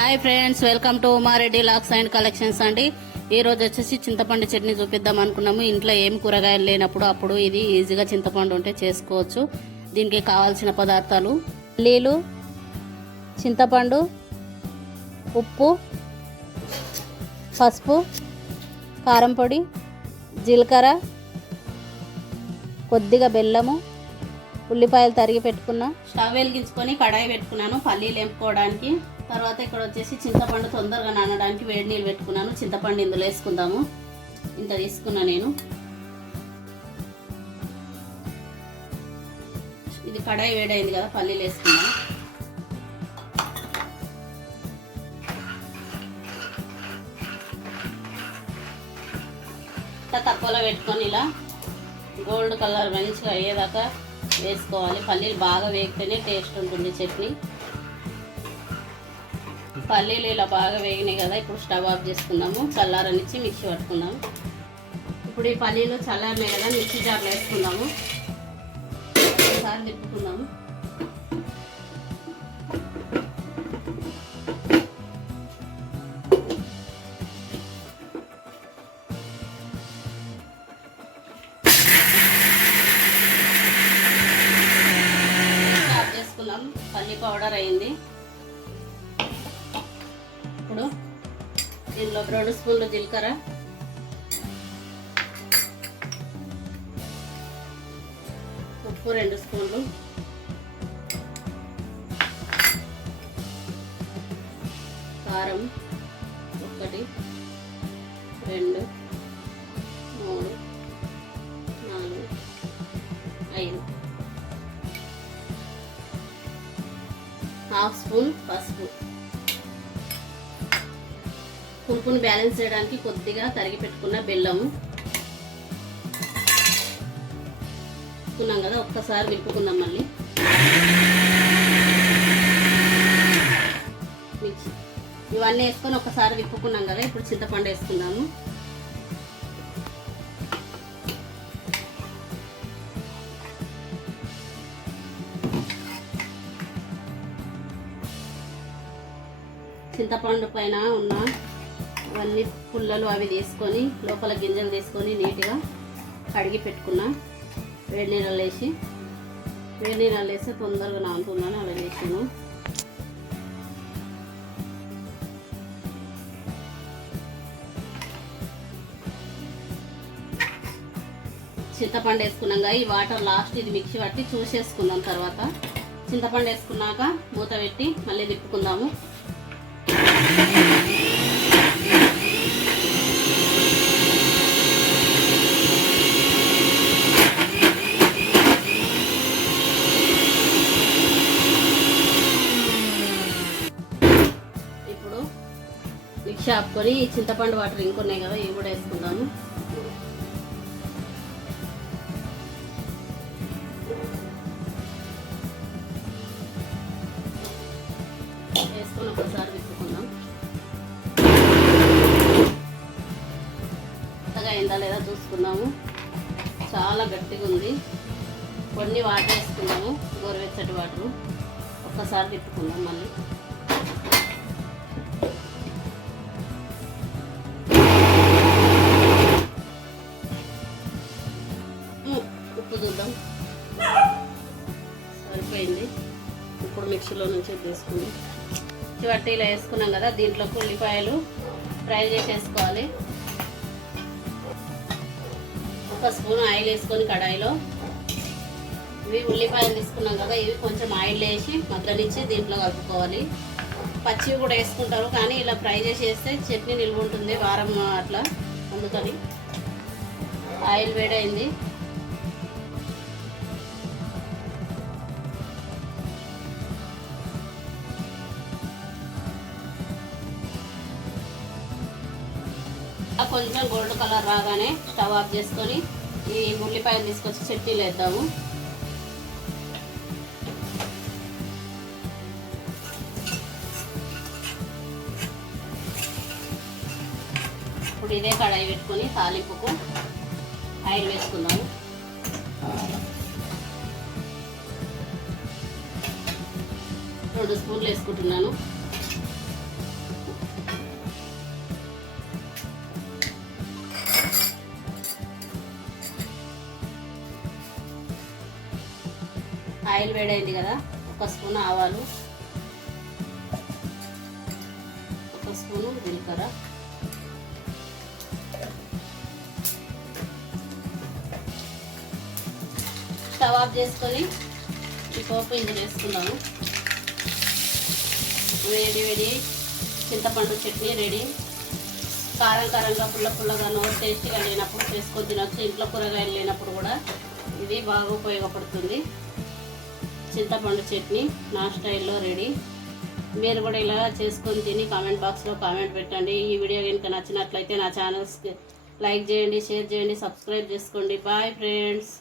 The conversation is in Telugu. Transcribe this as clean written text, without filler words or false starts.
Hi friends, welcome to Umareddy lacs and collections అండి. ఈ రోజు వచ్చేసి చింతపండు చట్నీ చూపిద్దాం అనుకున్నాము. ఇంట్లో ఏం కూరగాయలు లేనప్పుడు అప్పుడు ఇది ఈజీగా చింతపండు ఉంటే చేసుకోవచ్చు. దీనికి కావాల్సిన పదార్థాలు: పల్లీలు, చింతపండు, ఉప్పు, పసుపు, కారం పొడి, జీలకర్ర, కొద్దిగా బెల్లము, ఉల్లిపాయలు తరిగి పెట్టుకున్నా. స్టవ్ వెలిగించుకొని కడాయి పెట్టుకున్నాను పల్లీలు వేపుకోవడానికి. తర్వాత ఇక్కడ వచ్చేసి చింతపండు తొందరగా నానడానికి వేడి నీళ్ళు పెట్టుకున్నాను. చింతపండు ఇందులో వేసుకుందాము. ఇంత తీసుకున్నా నేను. ఇది కడాయి వేడైంది కదా, పల్లీలు వేసుకున్నాను. తక్కువలో పెట్టుకొని ఇలా గోల్డ్ కలర్ మంచిగా అయ్యేదాకా వేసుకోవాలి. పల్లీలు బాగా వేగితేనే టేస్ట్ ఉంటుంది చట్నీ. పల్లీలు ఇలా బాగా వేగినాయి కదా, ఇప్పుడు స్టవ్ ఆఫ్ చేసుకుందాము. చల్లారనిచ్చి మిక్సీ పట్టుకుందాము. ఇప్పుడు ఈ పల్లీలు చల్లారినాయి కదా, మిక్సీ జార్లో వేసుకుందాము. ఒకసారి తిప్పుకుందాము. ఆఫ్ చేసుకుందాం. పల్లీ పౌడర్ అయింది. ఇప్పుడు దీనిలో 2 స్పూన్లు జీలకర్ర, ఉప్పు 2 స్పూన్లు, కారం 1, 2, 3, 4, 5, ½ స్పూన్ పసుపు. పులుపుని బ్యాలెన్స్ చేయడానికి కొద్దిగా తరిగి పెట్టుకున్న బెల్లము వేసుకున్నాం కదా, ఒక్కసారి విప్పుకుందాం. మళ్ళీ మిక్సీ ఇవన్నీ వేసుకొని ఒక్కసారి విప్పుకున్నాం కదా, ఇప్పుడు చింతపండు వేసుకుందాము. చింతపండు పైన ఉన్న అవన్నీ పుల్లలు అవి తీసుకొని లోపల గింజలు తీసుకొని నీట్గా కడిగి పెట్టుకున్నా. వేడి నీళ్ళు వేస్తే తొందరగా నానుతుందని అలా వేసాను. చింతపండు వేసుకున్నాక ఈ వాటర్ లాస్ట్ ఇది మిక్సీ పట్టి చూసేసుకుందాం. తర్వాత చింతపండు వేసుకున్నాక మూత పెట్టి మళ్ళీ తిప్పుకుందాము. మిక్సీ ఆపుకొని ఈ చింతపండు వాటర్ ఇంకొన్నాయి కదా, ఇవి కూడా వేసుకుందాము. వేసుకొని ఒకసారి విప్పుకుందాం. కొత్తగా అయిందా లేదా చూసుకుందాము. చాలా గట్టిగా ఉంది. కొన్ని వాటర్ వేసుకుందాము, గోరువెచ్చటి వాటరు. ఒక్కసారి తిప్పుకుందాం. మళ్ళీ ఉప్పు చూద్దాం, సరిపోయింది. ఇప్పుడు మిక్సీలో నుంచి తీసుకుని చివట్టి ఇలా వేసుకున్నాం కదా, దీంట్లోకి ఉల్లిపాయలు ఫ్రై చేసేసుకోవాలి. 1 స్పూన్ ఆయిల్ వేసుకొని కడాయిలో ఇవి ఉల్లిపాయలు తీసుకున్నాం కదా, ఇవి కొంచెం ఆయిల్ వేసి మగ్గనిచ్చి దీంట్లో కలుపుకోవాలి. పచ్చివి కూడా వేసుకుంటారు, కానీ ఇలా ఫ్రై చేసి వేస్తే చట్నీ నిల్వ ఉంటుంది వారం అట్లా. అందుకని ఆయిల్ వేడైంది. కొంచెం గోల్డ్ కలర్ రాగానే స్టవ్ ఆఫ్ చేసుకొని ఈ ఉల్లిపాయలు తీసుకొచ్చి చట్నీలు వేద్దాము. ఇప్పుడు ఇదే కడాయి పెట్టుకొని తాలింపుకు ఆయిల్ వేసుకుందాము. 2 స్పూన్లు వేసుకుంటున్నాను. ఆయిల్ వేడైంది కదా, 1 స్పూన్ ఆవాలు, 1 స్పూను జీలకర్ర, స్టవ్ ఆఫ్ చేసుకొని ఈ పోపు ఇందులో వేసుకుందాము. వేడి వేడి చింతపండు చట్నీ రెడీ. కారం కారంగా పుల్లగా నోరు టేస్టీగా లేనప్పుడు చేసుకొని తినచ్చు. ఇంట్లో కూరగాయలు లేనప్పుడు కూడా ఇది బాగా ఉపయోగపడుతుంది. చింతపండు చట్నీ నా స్టైల్లో రెడీ. మీరు కూడా ఇలా చేసుకొని తిని కామెంట్ బాక్స్లో కామెంట్ పెట్టండి. ఈ వీడియో కనుక నచ్చినట్లయితే నా ఛానల్స్కి లైక్ చేయండి, షేర్ చేయండి, సబ్స్క్రైబ్ చేసుకోండి. Bye friends.